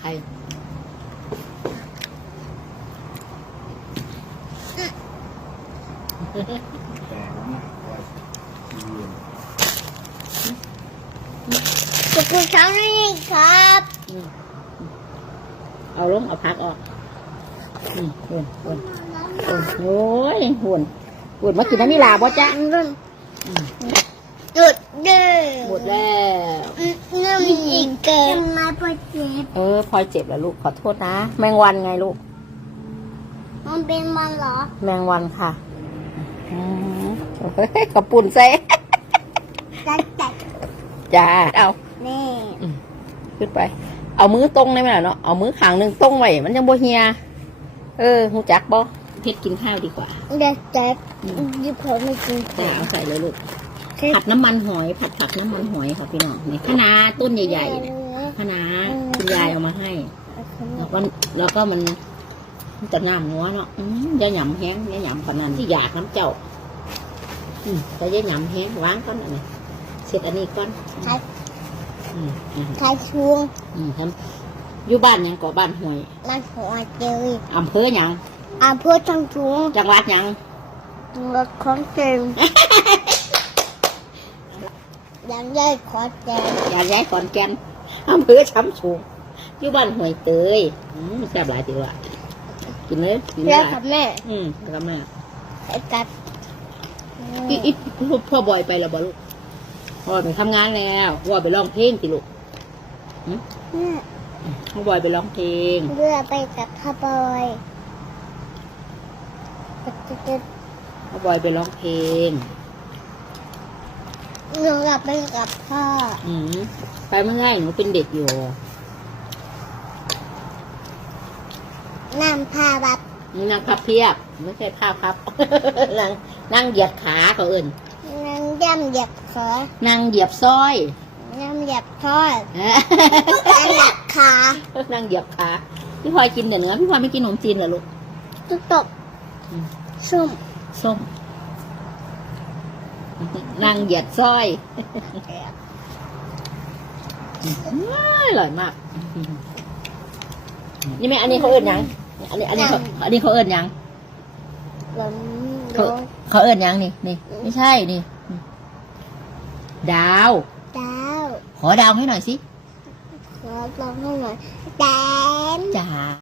ใครแต่ว่าเรียนขอบคุณครับนี่ครับอืมเอาลงเอาพักออกอืมหุ่นหุ่นหุ่นโอ้ยหุ่นหุ่นมากินน้ำมิลาบ่จ๊ะ จุดเด้อหมดแล้วนี่มีอีกเกินมาพอเจ็บเออพลอยเจ็บแล้วลูกขอโทษนะ แมงวันไงลูก มันเป็นมันเหรอ แมงวันค่ะอืมเฮ้ยขอบปุ่นใส่จัดจัดจ้าเอานี่ขึ้นไป เอามือตรงได้ไหมล่ะเนาะเอามือขางหนึ่งตรงไว้มันยังบ่เฮีย เออหูจักบ่เพชรกินข้าวดีกว่าเด็กจัดยิบผมไม่กินแต่เอาใส่เลยลูก คือผัดน้ำมันหอย ผัดผักน้ำมันหอยค่ะพี่น้องนี่คะน้าต้นใหญ่ๆเนี่ยคะน้าคุณยายเอามาให้ แล้วก็แล้วก็มันมันจะน้ำงัวเนาะอืมอย่าหยำแห้งอย่าหยำขนาดที่อยากน้ำเจ้าอืมแต่อย่าหยำแห้งวางก่อนอันนี้เสร็จอันนี้ก่อนใครอืมอืมใครช่วงอืมทำอยู่บ้านหยังก่อบ้านห้วยมันหัวเจออำเภอหยังอาเพื่อทั้งช่วงจังหวัดหยัง ตัวของเต็ม ยังได้ขอแจงอยากย้ายขอนแก่นอำเภอช้ำสูงอยู่บ้านห้วยเตยอืมแซ่บหลายทีละกินเลยกินเลเพื่อยหลากัยบแม่อืมแล้วก็แม่ไอ้กัดอีอีพ่อบอยไปแล้วบ่ลูกพ่อไปทำงานแล้วว่าไปร้องเพลงสิลูกแม่พ่อบอยไปร้องเพลง เรือไปกับข้าบอยจะจะพ่อบอยไปร้องเพลง หนูกลับไปกับพ่ออืมไปเมื่อไงหนูเป็นเด็กอยู่นั่งพาบับนี่นั่งพับเพียบ ไม่ใช่ผ้าพับ นั่งนั่งเหยียดขาเขาเอื่นนั่งย่ำเหยียบคอนั่งเหยียบสร้อยนั่งเหยียบคอเอ้ยนั่งเหยียบขานั่งเหยียบขาพี่พลอยกินแต่เนื้อพี่พลอยไม่กินขนมจีนเหรอลูกตุ๊กตกอืมซุ่มส้ม นั่งเหยียดสร้อยอร่อยมาก นี่ไหมอันนี้เขาเอิ้นหยัง อันนี้ อันนี้เขาอันนี้เขาเอิ้นหยังลมเขาโดนเขาเอิ้นหยังนี่นี่ ไม่ใช่นี่ ดาว ดาว ขอดาวให้หน่อยสิ ขอลองให้หน่อยแดนจ๋า